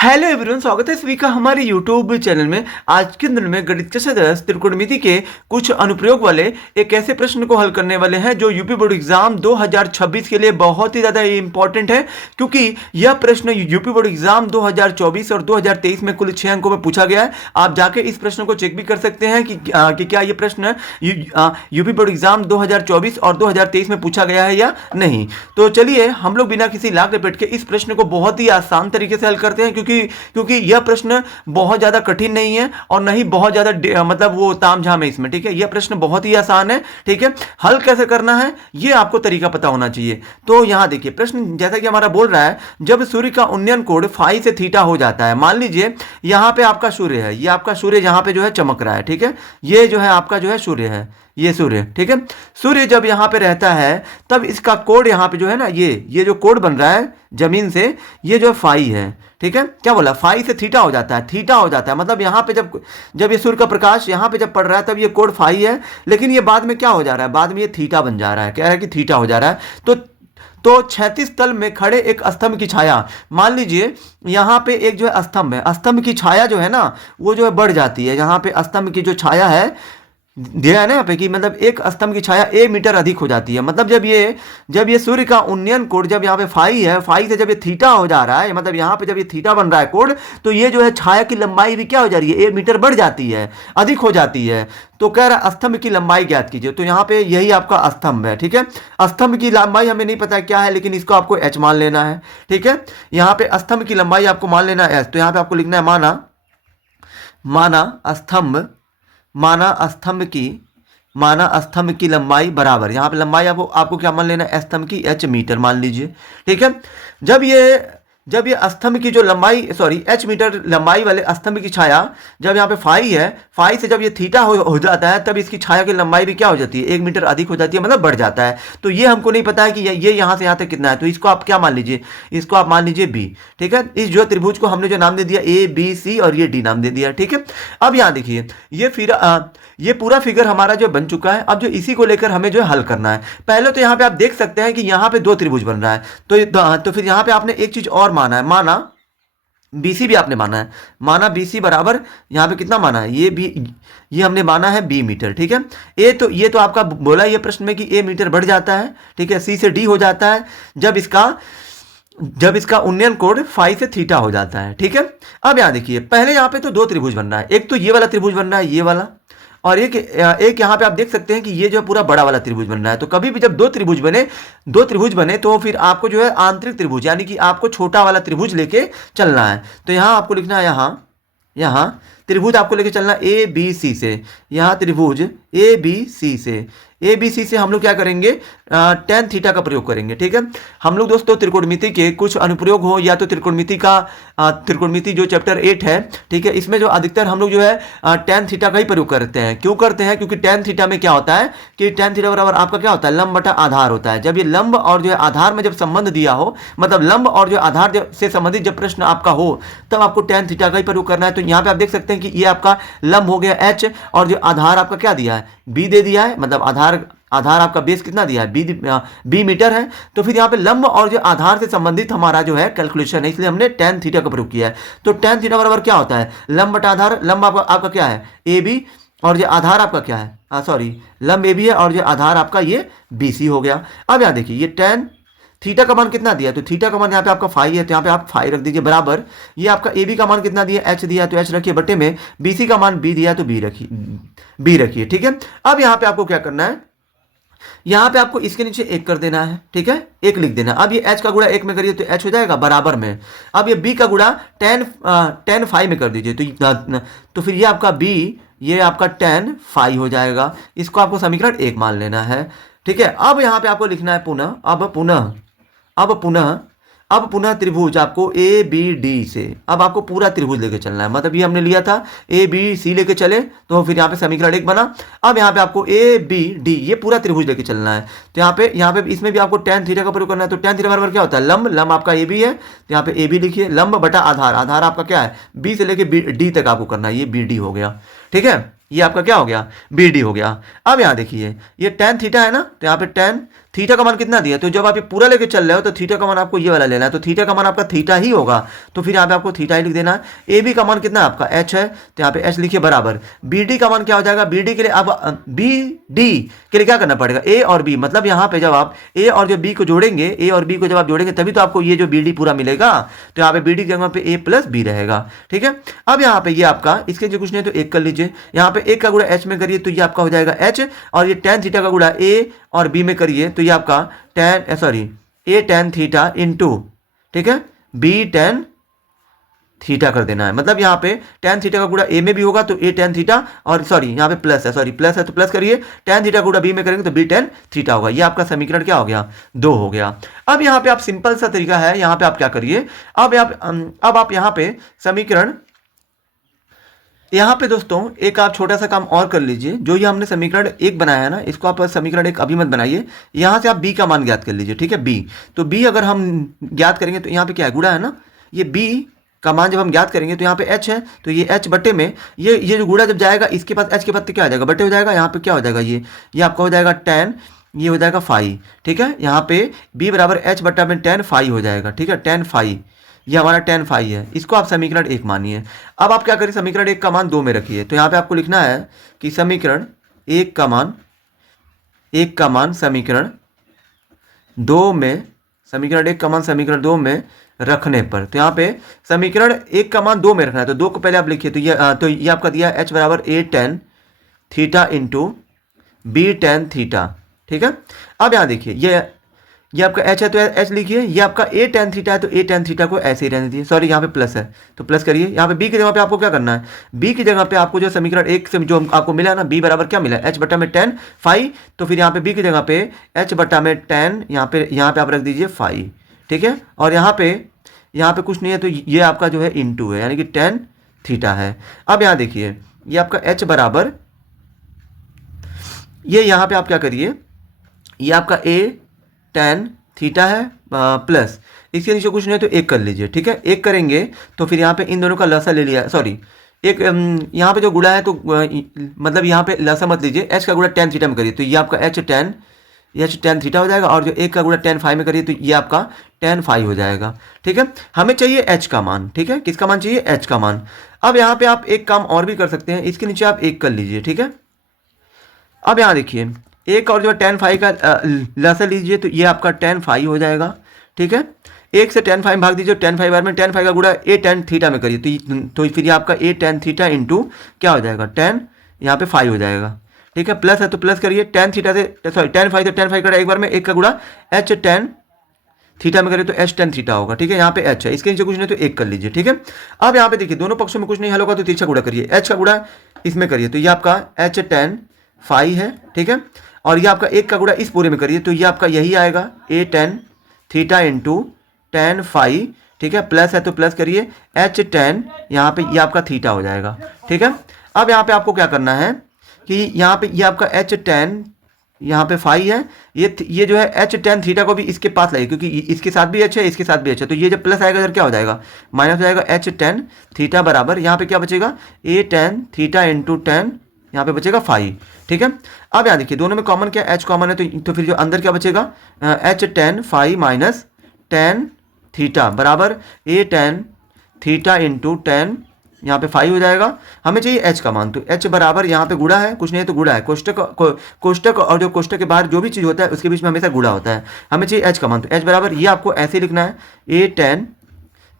Hello everyone, स्वागत है सभी का हमारे यूट्यूब चैनल में। आज के दिन में गणित कक्षा 10 त्रिकोणमिति के कुछ अनुप्रयोग वाले एक ऐसे प्रश्न को हल करने वाले हैं जो यूपी बोर्ड एग्जाम 2026 के लिए बहुत ही ज़्यादा इंपॉर्टेंट है, क्योंकि यह प्रश्न यूपी बोर्ड एग्जाम 2024 और 2023 में कुल 6 अंकों में पूछा गया है। आप जाके इस प्रश्न को चेक भी कर सकते हैं कि क्या ये प्रश्न यूपी बोर्ड एग्जाम 2024 और 2023 में पूछा गया है या नहीं। तो चलिए हम लोग बिना किसी लाग लपेट के इस प्रश्न को बहुत ही आसान तरीके से हल करते हैं, क्योंकि यह प्रश्न बहुत ज्यादा कठिन नहीं है और नहीं बहुत ज्यादा मतलब वो तामझाम है इसमें। ठीक है, यह प्रश्न बहुत ही आसान है। ठीक है, हल कैसे करना है यह आपको तरीका पता होना चाहिए। तो यहां देखिए प्रश्न जैसा कि हमारा बोल रहा है, जब सूर्य का उन्नयन कोण फाई से थीटा हो जाता है। मान लीजिए यहां पे आपका सूर्य है, ये आपका सूर्य यहां पे जो है चमक रहा है। ठीक है, ये जो है आपका जो है सूर्य है, ये सूर्य। ठीक है, सूर्य जब यहां पे रहता है तब इसका कोण यहां पे जो है ना, ये जो कोण बन रहा है जमीन से, ये जो फाई है। ठीक है, क्या बोला, फाई से थीटा हो जाता है। थीटा हो जाता है मतलब यहां पे जब ये सूर्य का प्रकाश यहां पे जब पड़ रहा है तब ये कोण फाई है, लेकिन ये बाद में क्या हो जा रहा है, बाद में ये थीटा बन जा रहा है। क्या है कि थीटा हो जा रहा है। तो क्षैतिज तल में खड़े एक स्तंभ की छाया, मान लीजिए यहां पे एक जो है स्तंभ है, स्तंभ की छाया जो है ना वो जो है बढ़ जाती है। यहां पे स्तंभ की जो छाया है दिया है ना यहाँ पे कि मतलब एक स्तंभ की छाया ए मीटर अधिक हो जाती है। मतलब जब ये सूर्य का उन्नयन कोण जब यहाँ पे फाई है, फाई से जब ये थीटा हो जा रहा है, मतलब यहाँ पे जब ये थीटा बन रहा है कोण, तो ये जो है छाया की लंबाई भी क्या हो जा रही है, ए मीटर बढ़ जाती है, अधिक हो जाती है। तो कह रहा है स्तंभ की लंबाई ज्ञात कीजिए। तो यहाँ पे यही आपका स्तंभ है। ठीक है, स्तंभ की लंबाई हमें नहीं पता क्या है, लेकिन इसको आपको एच मान लेना है। ठीक है, यहाँ पे स्तंभ की लंबाई आपको मान लेना है एच। तो यहाँ पे आपको लिखना है माना स्तंभ की लंबाई बराबर, यहां पे लंबाई आपको क्या मान लेना है, स्तंभ की एच मीटर मान लीजिए। ठीक है, जब ये स्तंभ की जो लंबाई एच मीटर लंबाई वाले स्तंभ की छाया जब यहाँ पे फाई है, फाई से जब ये थीटा हो जाता है तब इसकी छाया की लंबाई भी क्या हो जाती है, 1 मीटर अधिक हो जाती है, मतलब बढ़ जाता है। तो ये हमको नहीं पता है कि ये यहाँ से यहाँ तक कितना है, तो इसको आप क्या मान लीजिए, इसको आप मान लीजिए बी। ठीक है, इस जो त्रिभुज को हमने जो नाम दे दिया ए बी सी और ये डी नाम दे दिया। ठीक है, अब यहाँ देखिए ये पूरा फिगर हमारा जो बन चुका है। अब जो इसी को लेकर हमें जो है हल करना है। पहले तो यहाँ पे आप देख सकते हैं कि यहाँ पे दो त्रिभुज बन रहा है, तो फिर यहाँ पे आपने एक चीज और माना है, माना BC भी आपने माना है, माना BC बराबर यहाँ पे कितना माना है, ये हमने माना है B मीटर। ठीक है, ये तो आपका बोला ये प्रश्न में कि A मीटर बढ़ जाता है। ठीक है, C से D हो जाता है जब इसका उन्नयन कोण फाई से थीटा हो जाता है। ठीक है, अब यहाँ देखिए पहले यहाँ पे तो दो त्रिभुज बन रहा है, एक तो ये वाला त्रिभुज बन रहा है, ये वाला, और एक यहाँ पे आप देख सकते हैं कि ये जो पूरा बड़ा वाला त्रिभुज बन रहा है। तो कभी भी जब दो त्रिभुज बने तो फिर आपको जो है आंतरिक त्रिभुज यानी कि आपको छोटा वाला त्रिभुज लेके चलना है। तो यहाँ आपको लिखना है, यहाँ त्रिभुज आपको लेके चलना ए बी सी से, यहाँ त्रिभुज ए बी सी से हम लोग क्या करेंगे, tan थीटा का प्रयोग करेंगे। ठीक है, हम लोग दोस्तों त्रिकोणमिति के कुछ अनुप्रयोग हो या तो त्रिकोणमिति जो चैप्टर 8 है, ठीक है, इसमें जो अधिकतर हम लोग जो है tan थीटा का ही प्रयोग करते हैं। क्यों करते हैं, क्योंकि tan थीटा में क्या होता है कि tan थीटा बराबर आपका क्या होता है, लंब बटा आधार होता है। जब ये लंब और जो है आधार में जब संबंध दिया हो, मतलब लंब और जो आधार से संबंधित जब प्रश्न आपका हो, तब आपको tan थीटा का ही प्रयोग करना है। तो यहाँ पे आप देख सकते हैं कि ये आपका लंब हो गया h और जो आधार आपका क्या दिया है, b दे दिया है, मतलब आधार आपका बेस कितना दिया है, बी मीटर है। तो फिर यहाँ पे लंब और जो आधार से संबंधित हमारा जो है कैलकुलेशन है, इसलिए हमने tan थीटा का प्रयोग किया है। तो tan थीटा बराबर क्या होता है, लंब बटा आधार, लंब आपका क्या है ए बी और जो आधार आपका क्या है, लंब ए बी है और जो आधार आपका ये बी सी हो गया। अब यहाँ देखिए ये tan थीटा का मान कितना दिया, तो थीटा का मान यहाँ पे आपका फाई है, तो यहाँ पे आप फाई रख दीजिए बराबर, ये आपका ए बी का मान कितना दिया, एच दिया तो एच रखिए बटे में, बी सी का मान बी दिया तो बी रखिए। ठीक है, अब यहाँ पे आपको क्या करना है, यहाँ पे आपको इसके नीचे एक कर देना है। ठीक है, एक लिख देना। अब ये h का गुणा एक में करिए तो h हो जाएगा बराबर में। अब ये b का गुणा tan फाई में कर दीजिए, तो फिर ये आपका b, ये आपका tan फाई हो जाएगा। इसको आपको समीकरण 1 मान लेना है। ठीक है, अब यहाँ पे आपको लिखना है अब पुनः त्रिभुज आपको ए बी डी से, अब आपको पूरा त्रिभुज लेके चलना है। मतलब ये हमने लिया था ए बी सी लेके चले, तो फिर यहाँ पे समीकरण 1 बना। अब यहाँ पे आपको ए बी डी ये पूरा त्रिभुज लेके चलना है। तो यहाँ पे इसमें भी आपको tan थीटा का प्रयोग करना है। तो tan थीटा बराबर क्या होता है, लंब आपका ए बी है, तो यहाँ पे ए बी लिखिए, लंब बटा आधार आपका क्या है, बी से लेके डी तक आपको करना है, ये बी डी हो गया। ठीक है, ये आपका क्या हो गया, बी डी हो गया। अब यहाँ देखिए ये tan थीटा है ना, तो यहाँ पे tan थीटा का मान कितना दिया, तो जब आप ये पूरा लेके चल रहे हो तो थीटा का मान आपको ये वाला लेना है, तो थीटा का मान आपका थीटा ही होगा, तो फिर यहाँ पे आपको थीटा ही लिख देना है। ए बी का मान कितना आपका एच है, तो यहाँ पे एच लिखिए बराबर बी डी का मान क्या हो जाएगा, बी डी के लिए अब बी डी के लिए क्या करना पड़ेगा, ए और बी, मतलब यहाँ पे जब आप ए और जो बी को जोड़ेंगे, ए और बी को जब आप जोड़ेंगे तभी तो आपको ये जो बी डी पूरा मिलेगा, तो यहाँ पे बी डी के जगह पे ए प्लस बी रहेगा, ठीक है। अब यहाँ पे ये आपका इसके जो कुछ नहीं तो एक कर लीजिए, यहाँ पे एक का गुणा एच में करिए तो ये आपका हो जाएगा एच, और ये tan थीटा का गुणा ए और बी में करिए तो ये आपका ए tan थीटा इंटू, ठीक है, बी tan थीटा कर देना है, मतलब यहाँ पे tan थीटा का गुणा ए में भी होगा तो ए tan थीटा, और यहाँ पे प्लस है तो प्लस करिए, tan थीटा गुणा बी में करेंगे तो बी tan थीटा होगा। ये आपका समीकरण क्या हो गया, 2 हो गया। अब यहाँ पे आप सिंपल सा तरीका है, यहाँ पे आप क्या करिए, अब आप यहाँ पे समीकरण, यहाँ पे दोस्तों एक आप छोटा सा काम और कर लीजिए, जो ये हमने समीकरण 1 बनाया है ना, इसको आप समीकरण 1 अभी मत बनाइए, यहाँ से आप b का मान ज्ञात कर लीजिए, ठीक है। b, तो b अगर हम ज्ञात करेंगे तो यहाँ पे क्या है, गुणा है ना, ये b का मान जब हम ज्ञात करेंगे तो यहाँ पे h है, तो ये h बट्टे में ये जो गुणा जब जाएगा इसके पास h के पत्ते क्या हो जाएगा, बट्टे हो जाएगा, यहाँ पे क्या हो जाएगा, ये आपका हो जाएगा tan, ये हो जाएगा फाई, ठीक है। यहाँ पे b बराबर h बट्टा में tan फाई हो जाएगा, ठीक है, tan फाई, ये हमारा tan फाई है, इसको आप समीकरण 1 मानिए। अब आप क्या करिए, समीकरण 1 का मान 2 में रखिए, तो यहाँ पे आपको लिखना है कि समीकरण 1 का मान समीकरण 2 में, समीकरण 1 का मान समीकरण 2 में रखने पर, तो यहाँ पे समीकरण 1 का मान 2 में रखना है, तो 2 को पहले आप लिखिए, तो ये आपका दिया h बराबर a tan theta into b tan theta, ठीक है। अब यहाँ देखिए ये आपका h है तो h लिखिए, ये आपका a tan थीटा है तो a tan थीटा को ऐसे ही रहने दीजिए, सॉरी यहाँ पे प्लस है तो प्लस करिए, यहाँ पे b की जगह पे आपको क्या करना है, b की जगह पे आपको जो समीकरण 1 से जो आपको मिला ना, b बराबर क्या मिला, h बटा में tan फाई, तो फिर यहाँ पे b की जगह पे h बटा में tan यहाँ पे आप रख दीजिए फाई, ठीक है। और यहाँ पे कुछ नहीं है तो ये आपका जो है इंटू है, यानी कि tan थीटा है। अब यहाँ देखिए ये आपका h बराबर, ये यहाँ पे आप क्या करिए, ये आपका a tan थीटा है प्लस इसके नीचे कुछ नहीं है तो 1 कर लीजिए, ठीक है। 1 करेंगे तो फिर यहाँ पे इन दोनों का लसा ले लिया, सॉरी एक यहाँ पे जो गुणा है तो मतलब यहाँ पे लसा मत लीजिए, h का गुणा tan थीटा में करिए तो ये आपका h tan थीटा हो जाएगा, और जो 1 का गुणा tan फाई में करिए तो ये आपका tan फाई हो जाएगा, ठीक है। हमें चाहिए h का मान, ठीक है, किसका मान चाहिए, h का मान। अब यहाँ पे आप एक काम और भी कर सकते हैं, इसके नीचे आप 1 कर लीजिए, ठीक है। अब यहाँ देखिए एक और जो tan फाई का लसा लीजिए तो ये आपका tan फाई हो जाएगा, ठीक है। 1 से tan फाई भाग दीजिए, tan फाई बार में tan फाई का गुणा a tan थीटा में करिए तो फिर ये आपका a tan थीटा इंटू क्या हो जाएगा, tan यहाँ पे फाई हो जाएगा, ठीक है। प्लस है तो प्लस करिए, tan थीटा से सॉरी tan फाई तो tan फाई का एक बार में 1 का गुणा h tan थीटा में करिए तो h tan थीटा होगा, ठीक है। यहाँ पे h है, इसके नीचे कुछ नहीं तो 1 कर लीजिए, ठीक है। अब यहाँ पे देखिए दोनों पक्षों में कुछ नहीं हल होगा तो तिरछा गुणा करिए, h का गुणा इसमें करिए तो ये आपका h tan फाई है, ठीक है। और ये आपका 1 का गुणा इस पूरे में करिए तो ये आपका यही आएगा a tan theta into tan phi, ठीक है। प्लस है तो प्लस करिए, h tan यहाँ पे ये आपका थीटा हो जाएगा, ठीक है। अब यहाँ पे आपको क्या करना है कि यहाँ पे ये आपका h tan यहाँ पे फाई है, ये जो है h tan थीटा को भी इसके पास लाइए क्योंकि इसके साथ भी h है, इसके साथ भी h है, तो ये जब प्लस आएगा इधर क्या हो जाएगा, माइनस हो जाएगा, h tan थीटा बराबर यहाँ पे क्या बचेगा, a tan theta into tan यहाँ पे बचेगा फाई, ठीक है। अब यहाँ देखिए दोनों में कॉमन क्या, h कॉमन है तो फिर जो अंदर क्या बचेगा, h tan phi minus tan theta बराबर a tan theta into tan यहाँ पे फाई हो जाएगा। हमें चाहिए h का मान, तो h बराबर यहाँ पे गुणा है, कुछ नहीं है तो गुणा है, कोष्टक और जो कोष्टक के बाहर जो भी चीज़ होता है उसके बीच में हमेशा गुणा होता है। हमें चाहिए h का मान, तो h बराबर ये आपको ऐसे लिखना है, a tan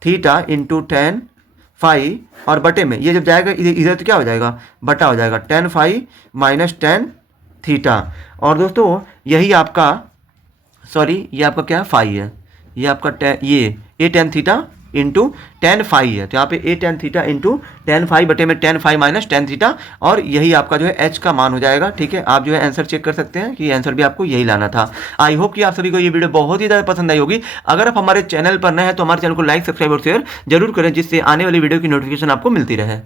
theta into tan phi, और बटे में ये जब जाएगा इधर तो क्या हो जाएगा, बटा हो जाएगा, tan phi minus tan theta. और दोस्तों यही आपका ये आपका क्या फाई है, ये आपका ये a tan theta into tan phi है, तो यहाँ पे a tan theta into tan phi बटे में tan phi minus tan theta, और यही आपका जो है h का मान हो जाएगा, ठीक है। आप जो है आंसर चेक कर सकते हैं कि आंसर भी आपको यही लाना था। आई होप कि आप सभी को ये वीडियो बहुत ही ज़्यादा पसंद आई होगी। अगर आप हमारे चैनल पर नए हैं तो हमारे चैनल को लाइक, सब्सक्राइब और शेयर जरूर करें, जिससे आने वाली वीडियो की नोटिफिकेशन आपको मिलती रहे।